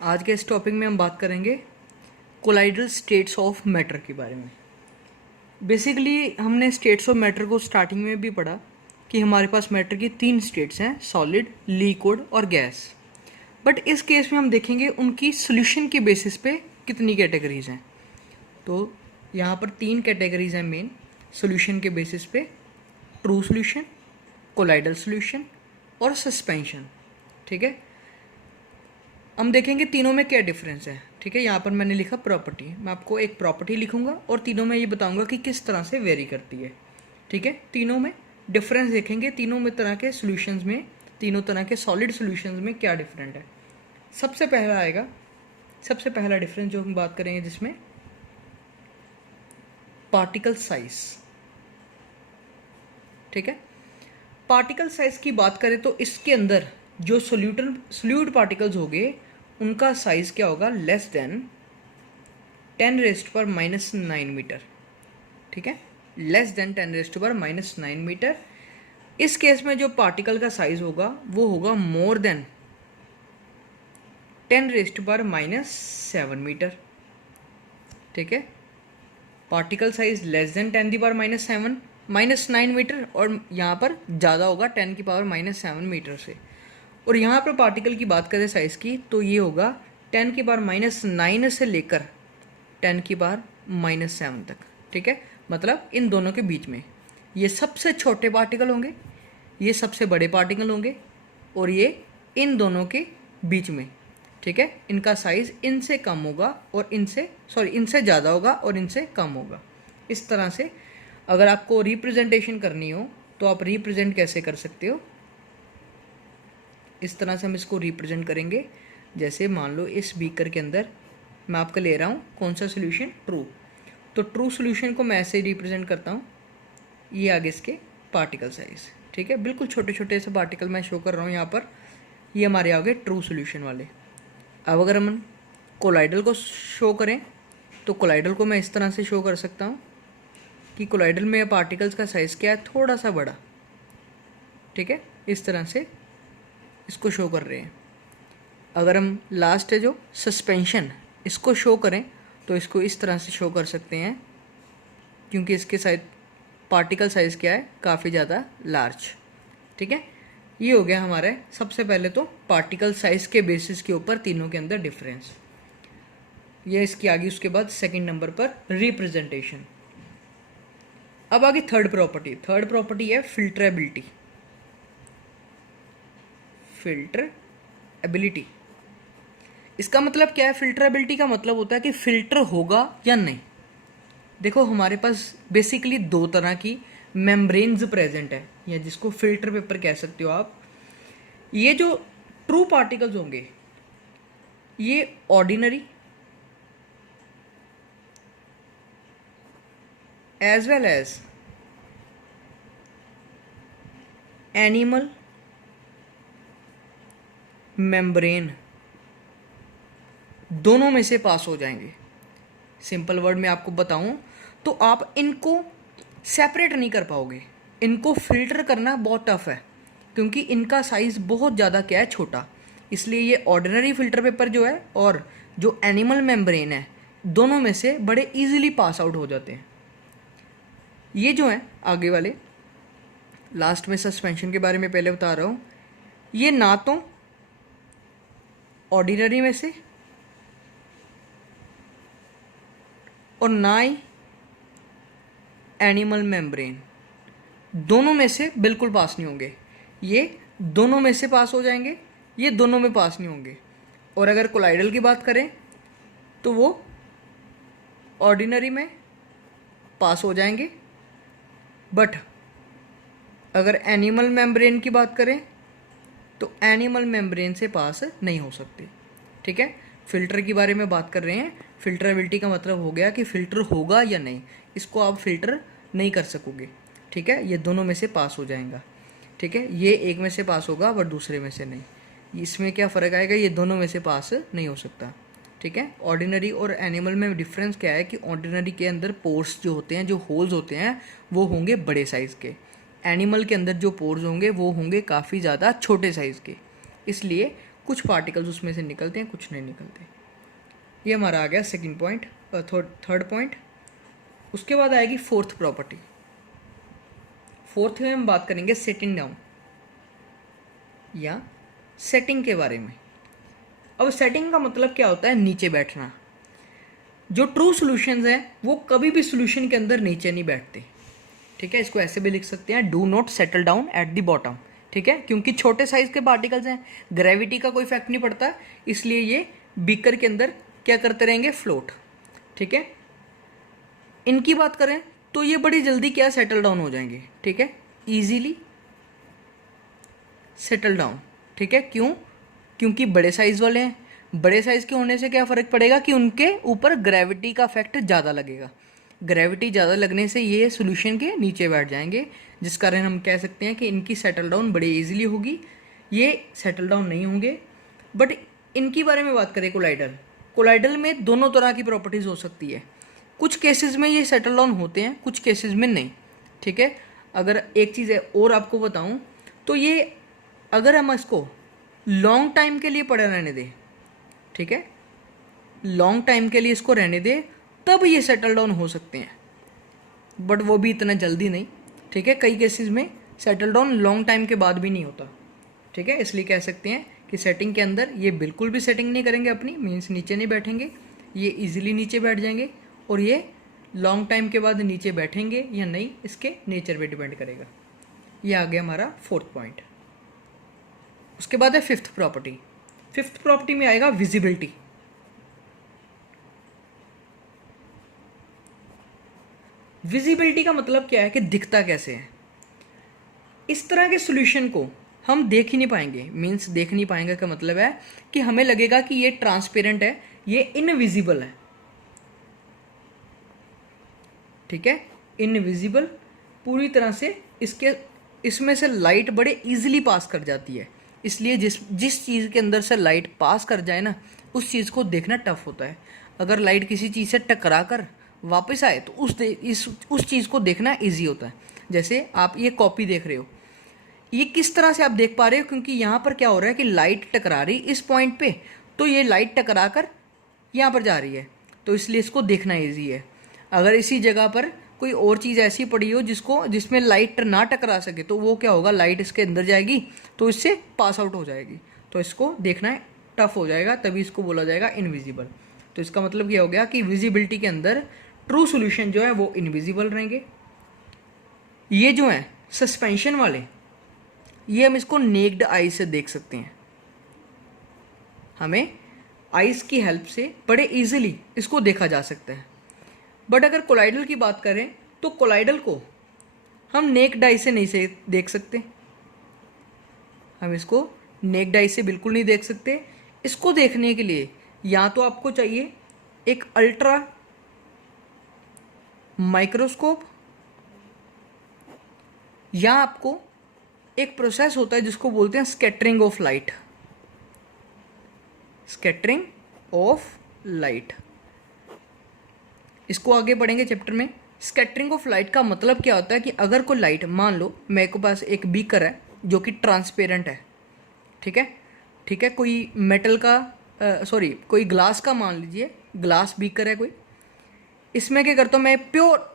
आज के इस टॉपिक में हम बात करेंगे कोलाइडल स्टेट्स ऑफ मैटर के बारे में। बेसिकली हमने स्टेट्स ऑफ मैटर को स्टार्टिंग में भी पढ़ा कि हमारे पास मैटर की 3 स्टेट्स हैं, सॉलिड, लिक्विड और गैस। बट इस केस में हम देखेंगे उनकी सोल्यूशन के बेसिस पे कितनी कैटेगरीज हैं। तो यहाँ पर 3 कैटेगरीज हैं मेन सोल्यूशन के बेसिस पे: ट्रू सोल्यूशन, कोलाइडल सोल्यूशन और सस्पेंशन। ठीक है, हम देखेंगे तीनों में क्या डिफरेंस है। ठीक है, यहाँ पर मैंने लिखा प्रॉपर्टी। मैं आपको एक प्रॉपर्टी लिखूंगा और तीनों में ये बताऊंगा कि किस तरह से वेरी करती है। ठीक है, तीनों में डिफरेंस देखेंगे, तीनों में तरह के सॉल्यूशंस में, तीनों तरह के सॉलिड सॉल्यूशंस में क्या डिफरेंट है। सबसे पहला आएगा, सबसे पहला डिफरेंस जो हम बात करेंगे जिसमें पार्टिकल साइज। ठीक है, पार्टिकल साइज की बात करें तो इसके अंदर जो सोल्यूट पार्टिकल्स होंगे उनका साइज क्या होगा, लेस देन 10⁻⁻⁹ मीटर। ठीक है, लेस देन 10⁻⁻⁹ मीटर। इस केस में जो पार्टिकल का साइज होगा वो होगा मोर देन 10⁻⁻⁷ मीटर। ठीक है, particle size less than 10⁻⁻⁷ metre और यहाँ पर ज़्यादा होगा 10⁻⁻⁷ मीटर से। और यहाँ पर पार्टिकल की बात करें साइज़ की तो ये होगा 10⁻⁻⁹ से लेकर 10⁻⁻⁷ तक। ठीक है, मतलब इन दोनों के बीच में ये सबसे छोटे पार्टिकल होंगे, ये सबसे बड़े पार्टिकल होंगे और ये इन दोनों के बीच में। ठीक है, इनका साइज़ इनसे कम होगा और इनसे ज़्यादा होगा और इनसे कम होगा। इस तरह से अगर आपको रिप्रेजेंटेशन करनी हो तो आप रिप्रेजेंट कैसे कर सकते हो, इस तरह से हम इसको रिप्रेजेंट करेंगे। जैसे मान लो इस बीकर के अंदर मैं आपका ले रहा हूँ कौन सा सोल्यूशन, ट्रू। तो ट्रू सोल्यूशन को मैं ऐसे रिप्रेजेंट करता हूँ, ये आगे इसके पार्टिकल साइज। ठीक है, बिल्कुल छोटे छोटे से पार्टिकल मैं शो कर रहा हूँ यहाँ पर, ये हमारे आ गए ट्रू सोल्यूशन वाले। अब अगर हम कोलाइडल को शो करें तो कोलाइडल को मैं इस तरह से शो कर सकता हूँ कि कोलाइडल में पार्टिकल्स का साइज़ क्या है, थोड़ा सा बड़ा। ठीक है, इस तरह से इसको शो कर रहे हैं। अगर हम लास्ट है जो सस्पेंशन, इसको शो करें तो इसको इस तरह से शो कर सकते हैं क्योंकि इसके साइज पार्टिकल साइज़ क्या है, काफ़ी ज़्यादा लार्ज। ठीक है, ये हो गया हमारे सबसे पहले तो पार्टिकल साइज़ के बेसिस के ऊपर तीनों के अंदर डिफरेंस। ये इसकी आगे उसके बाद सेकंड नंबर पर रिप्रेजेंटेशन। अब आगे थर्ड प्रॉपर्टी। थर्ड प्रॉपर्टी है फिल्टरेबिलिटी। फिल्टरेबिलिटी इसका मतलब क्या है? फिल्टरेबिलिटी का मतलब होता है कि फिल्टर होगा या नहीं। देखो हमारे पास बेसिकली 2 तरह की मेम्ब्रेन्स प्रेजेंट है, या जिसको फिल्टर पेपर कह सकते हो आप। ये जो ट्रू पार्टिकल्स होंगे ये ordinary as well as animal membrane दोनों में से पास हो जाएंगे। सिंपल वर्ड में आपको बताऊं तो आप इनको सेपरेट नहीं कर पाओगे, इनको फिल्टर करना बहुत टफ है क्योंकि इनका साइज़ बहुत ज़्यादा क्या है, छोटा। इसलिए ये ऑर्डिनरी फिल्टर पेपर जो है और जो एनिमल मेम्ब्रेन है दोनों में से बड़े इजीली पास आउट हो जाते हैं। ये जो है आगे वाले, लास्ट में सस्पेंशन के बारे में पहले बता रहा हूँ, ये ना तो ऑर्डिनरी में से और ना ही एनिमल मेम्ब्रेन, दोनों में से बिल्कुल पास नहीं होंगे। ये दोनों में से पास हो जाएंगे, ये दोनों में पास नहीं होंगे। और अगर कोलाइडल की बात करें तो वो ऑर्डिनरी में पास हो जाएंगे, बट अगर एनिमल मेम्ब्रेन की बात करें तो एनिमल मेम्ब्रेन से पास नहीं हो सकते। ठीक है, फिल्टर के बारे में बात कर रहे हैं। फिल्टरेबिलिटी का मतलब हो गया कि फिल्टर होगा या नहीं, इसको आप फिल्टर नहीं कर सकोगे। ठीक है, ये दोनों में से पास हो जाएगा। ठीक है, ये एक में से पास होगा पर दूसरे में से नहीं। इसमें क्या फ़र्क आएगा, ये दोनों में से पास नहीं हो सकता। ठीक है, ऑर्डिनरी और एनिमल में डिफरेंस क्या है कि ऑर्डिनरी के अंदर पोर्स जो होते हैं, जो होल्स होते हैं, वो होंगे बड़े साइज़ के। एनिमल के अंदर जो पोर्स होंगे वो होंगे काफ़ी ज़्यादा छोटे साइज़ के। इसलिए कुछ पार्टिकल्स उसमें से निकलते हैं, कुछ नहीं निकलते। ये हमारा आ गया सेकंड पॉइंट, थर्ड पॉइंट। उसके बाद आएगी फोर्थ प्रॉपर्टी। फोर्थ में हम बात करेंगे सेटिंग डाउन या सेटिंग के बारे में। अब सेटिंग का मतलब क्या होता है? नीचे बैठना। जो ट्रू सॉल्यूशंस हैं वो कभी भी सॉल्यूशन के अंदर नीचे नहीं बैठते, ठीक है। इसको ऐसे भी लिख सकते हैं, do not settle down at the bottom, ठीक है, क्योंकि छोटे साइज के पार्टिकल्स हैं, ग्रेविटी का कोई इफेक्ट नहीं पड़ता, इसलिए ये बीकर के अंदर क्या करते रहेंगे? फ्लोट, ठीक है। इनकी बात करें तो ये बड़ी जल्दी क्या सेटल डाउन हो जाएंगे, ठीक है, ईजीली सेटल डाउन, ठीक है। क्यों? क्योंकि बड़े साइज वाले हैं। बड़े साइज के होने से क्या फ़र्क पड़ेगा कि उनके ऊपर ग्रेविटी का इफेक्ट ज़्यादा लगेगा। ग्रेविटी ज़्यादा लगने से ये सॉल्यूशन के नीचे बैठ जाएंगे, जिस कारण हम कह सकते हैं कि इनकी सेटल डाउन बड़ी ईजिली होगी। ये सेटल डाउन नहीं होंगे। बट इनकी बारे में बात करें, कोलाइडल में दोनों तरह की प्रॉपर्टीज़ हो सकती है। कुछ केसेस में ये सेटल डाउन होते हैं, कुछ केसेस में नहीं, ठीक है। अगर एक चीज़ है और आपको बताऊं तो ये अगर हम इसको लॉन्ग टाइम के लिए पड़े रहने दें, ठीक है, लॉन्ग टाइम के लिए इसको रहने दें, तब ये सेटल डाउन हो सकते हैं, बट वो भी इतना जल्दी नहीं, ठीक है। कई केसेस में सेटल डाउन लॉन्ग टाइम के बाद भी नहीं होता, ठीक है। इसलिए कह सकते हैं कि सेटिंग के अंदर ये बिल्कुल भी सेटिंग नहीं करेंगे अपनी, मीन्स नीचे नहीं बैठेंगे, ये इजीली नीचे बैठ जाएंगे। और ये लॉन्ग टाइम के बाद नीचे बैठेंगे या नहीं, इसके नेचर पे डिपेंड करेगा। ये आ गया हमारा फोर्थ पॉइंट। उसके बाद है फिफ्थ प्रॉपर्टी। फिफ्थ प्रॉपर्टी में आएगा विजिबिलिटी। विजिबिलिटी का मतलब क्या है कि दिखता कैसे है। इस तरह के सॉल्यूशन को हम देख ही नहीं पाएंगे, मीन्स देख नहीं पाएंगे का मतलब है कि हमें लगेगा कि ये ट्रांसपेरेंट है, ये इनविजिबल है, ठीक है, इनविजिबल पूरी तरह से। इसमें से लाइट बड़े इजीली पास कर जाती है, इसलिए जिस चीज़ के अंदर से लाइट पास कर जाए ना, उस चीज़ को देखना टफ होता है। अगर लाइट किसी चीज़ से टकरा कर वापस आए तो उस चीज़ को देखना इजी होता है। जैसे आप ये कॉपी देख रहे हो, ये किस तरह से आप देख पा रहे हो? क्योंकि यहाँ पर क्या हो रहा है कि लाइट टकरा रही इस पॉइंट पे, तो ये लाइट टकरा कर यहाँ पर जा रही है, तो इसलिए इसको देखना ईजी है। अगर इसी जगह पर कोई और चीज़ ऐसी पड़ी हो जिसमें लाइट ना टकरा सके, तो वो क्या होगा, लाइट इसके अंदर जाएगी तो इससे पास आउट हो जाएगी, तो इसको देखना टफ हो जाएगा, तभी इसको बोला जाएगा इनविजिबल। तो इसका मतलब ये हो गया कि विजिबिलिटी के अंदर ट्रू सॉल्यूशन जो है वो इनविजिबल रहेंगे। ये जो है सस्पेंशन वाले, ये हम इसको नेक्ड आई से देख सकते हैं, हमें आइस की हेल्प से बड़े इजीली इसको देखा जा सकता है। बट अगर कोलाइडल की बात करें तो कोलाइडल को हम नेक्ड आई से नहीं से देख सकते, हम इसको नेक्ड आई से बिल्कुल नहीं देख सकते। इसको देखने के लिए या तो आपको चाहिए एक अल्ट्रा माइक्रोस्कोप, या आपको एक प्रोसेस होता है जिसको बोलते हैं scattering of light. Scattering of light, इसको आगे पढ़ेंगे चैप्टर में। स्कैटरिंग ऑफ लाइट का मतलब क्या होता है कि अगर कोई लाइट, मान लो मेरे पास एक बीकर है जो कि ट्रांसपेरेंट है, ठीक है, ठीक है, कोई मेटल का कोई ग्लास का, मान लीजिए ग्लास बीकर है कोई, इसमें क्या करता हूँ मैं,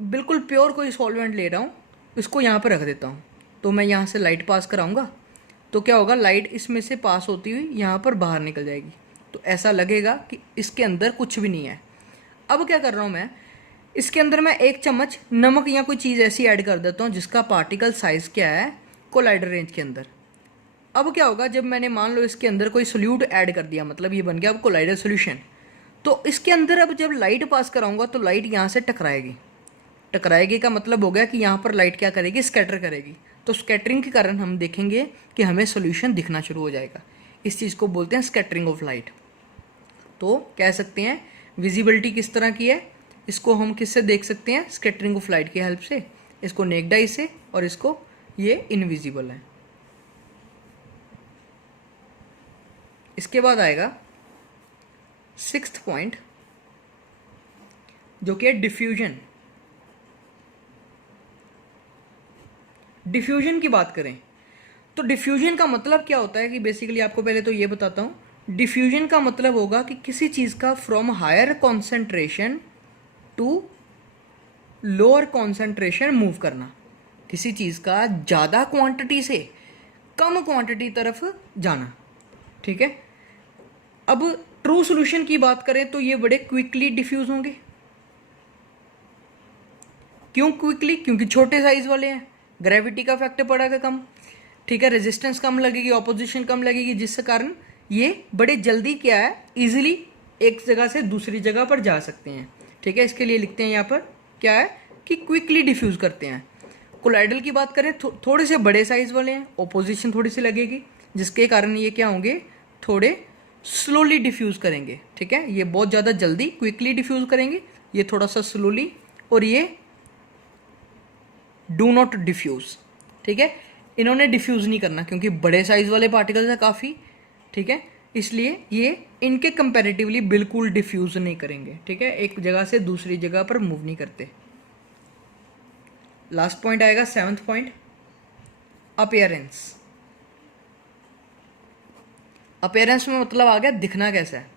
बिल्कुल प्योर कोई सॉल्वेंट ले रहा हूँ, इसको यहाँ पर रख देता हूँ, तो मैं यहाँ से लाइट पास कराऊंगा, तो क्या होगा, लाइट इसमें से पास होती हुई यहाँ पर बाहर निकल जाएगी, तो ऐसा लगेगा कि इसके अंदर कुछ भी नहीं है। अब क्या कर रहा हूँ मैं, इसके अंदर मैं एक चम्मच नमक या कोई चीज़ ऐसी ऐड कर देता हूँ जिसका पार्टिकल साइज़ क्या है, कोलाइडर रेंज के अंदर। अब क्या होगा, जब मैंने मान लो इसके अंदर कोई सोल्यूट ऐड कर दिया, मतलब ये बन गया अब कोलाइडर सोल्यूशन, तो इसके अंदर अब जब लाइट पास कराऊंगा तो लाइट यहाँ से टकराएगी। टकराएगी का मतलब हो गया कि यहाँ पर लाइट क्या करेगी, स्कैटर करेगी। तो स्कैटरिंग के कारण हम देखेंगे कि हमें सोल्यूशन दिखना शुरू हो जाएगा। इस चीज़ को बोलते हैं स्कैटरिंग ऑफ लाइट। तो कह सकते हैं विजिबिलिटी किस तरह की है, इसको हम किससे देख सकते हैं, स्कैटरिंग ऑफ लाइट की हेल्प से, इसको नेक्ड आई से, और इसको ये इनविजिबल है। इसके बाद आएगा सिक्स्थ पॉइंट, जो कि है डिफ्यूजन। डिफ्यूजन की बात करें तो डिफ्यूजन का मतलब क्या होता है कि बेसिकली आपको पहले तो ये बताता हूँ। डिफ्यूजन का मतलब होगा कि किसी चीज़ का from higher concentration to lower concentration move करना, किसी चीज़ का ज़्यादा क्वांटिटी से कम क्वांटिटी तरफ जाना, ठीक है। अब ट्रू सॉल्यूशन की बात करें तो ये बड़े क्विकली डिफ्यूज होंगे। क्यों क्विकली? क्योंकि छोटे साइज वाले हैं, ग्रेविटी का फैक्टर पड़ेगा कम, ठीक है, रेजिस्टेंस कम लगेगी, ऑपोजिशन कम लगेगी, जिसके कारण ये बड़े जल्दी क्या है, इजीली एक जगह से दूसरी जगह पर जा सकते हैं, ठीक है। इसके लिए लिखते हैं यहाँ पर क्या है कि क्विकली डिफ्यूज करते हैं। कोलाइडल की बात करें थोड़े से बड़े साइज वाले हैं, ऑपोजिशन थोड़ी सी लगेगी, जिसके कारण ये क्या होंगे, थोड़े स्लोली डिफ्यूज करेंगे, ठीक है। ये बहुत ज़्यादा जल्दी क्विकली डिफ्यूज करेंगे, ये थोड़ा सा स्लोली, और ये डू नॉट डिफ्यूज, ठीक है। इन्होंने डिफ्यूज़ नहीं करना क्योंकि बड़े साइज वाले पार्टिकल्स है काफ़ी, ठीक है, इसलिए ये इनके कंपैरेटिवली बिल्कुल डिफ्यूज़ नहीं करेंगे, ठीक है, एक जगह से दूसरी जगह पर मूव नहीं करते। लास्ट पॉइंट आएगा 7th पॉइंट, अपीयरेंस। अपीयरेंस में मतलब आ गया दिखना कैसा है,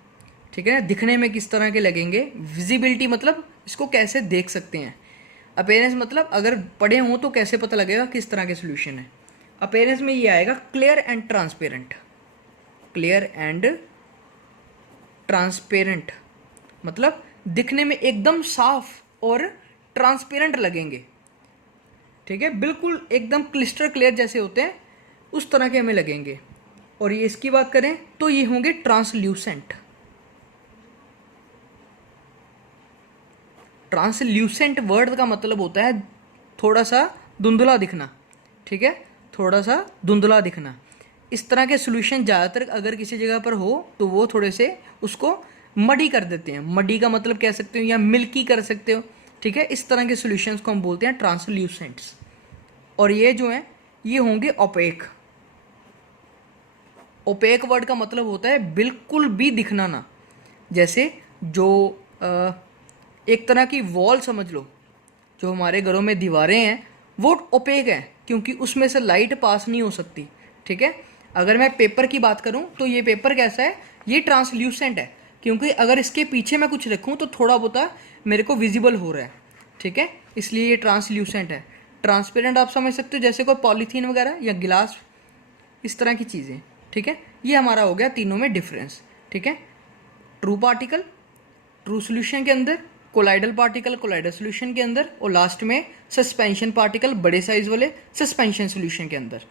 ठीक है, दिखने में किस तरह के लगेंगे। विजिबिलिटी मतलब इसको कैसे देख सकते हैं। अपीयरेंस मतलब अगर पढ़े हों तो कैसे पता लगेगा किस तरह के सॉल्यूशन है। अपीयरेंस में ये आएगा clear and transparent. Clear and transparent मतलब दिखने में एकदम साफ और ट्रांसपेरेंट लगेंगे, ठीक है, बिल्कुल एकदम क्लिस्टर क्लियर जैसे होते हैं उस तरह के हमें लगेंगे। और ये इसकी बात करें तो ये होंगे ट्रांसल्यूसेंट। ट्रांसल्यूसेंट वर्ड का मतलब होता है थोड़ा सा धुंधला दिखना, ठीक है, थोड़ा सा धुंधला दिखना। इस तरह के सॉल्यूशन ज़्यादातर अगर किसी जगह पर हो तो वो थोड़े से उसको मडी कर देते हैं। मडी का मतलब कह सकते हो या मिल्की कर सकते हो, ठीक है। इस तरह के सॉल्यूशंस को हम बोलते हैं ट्रांसल्यूसेंट्स। और ये जो हैं ये होंगे ओपेक। ओपेक वर्ड का मतलब होता है बिल्कुल भी दिखना ना। जैसे जो एक तरह की वॉल समझ लो, जो हमारे घरों में दीवारें हैं वो ओपेक है क्योंकि उसमें से लाइट पास नहीं हो सकती, ठीक है। अगर मैं पेपर की बात करूं तो ये पेपर कैसा है, ये ट्रांसल्यूसेंट है क्योंकि अगर इसके पीछे मैं कुछ रखूं तो थोड़ा बहुत मेरे को विजिबल हो रहा है, ठीक है, इसलिए ये ट्रांसल्यूसेंट है। ट्रांसपेरेंट आप समझ सकते हो जैसे कोई पॉलीथीन वगैरह या गिलास, इस तरह की चीज़ें, ठीक है। ये हमारा हो गया तीनों में डिफरेंस, ठीक है। ट्रू पार्टिकल ट्रू सॉल्यूशन के अंदर, कोलाइडल पार्टिकल कोलाइडल सॉल्यूशन के अंदर, और लास्ट में सस्पेंशन पार्टिकल बड़े साइज वाले सस्पेंशन सॉल्यूशन के अंदर।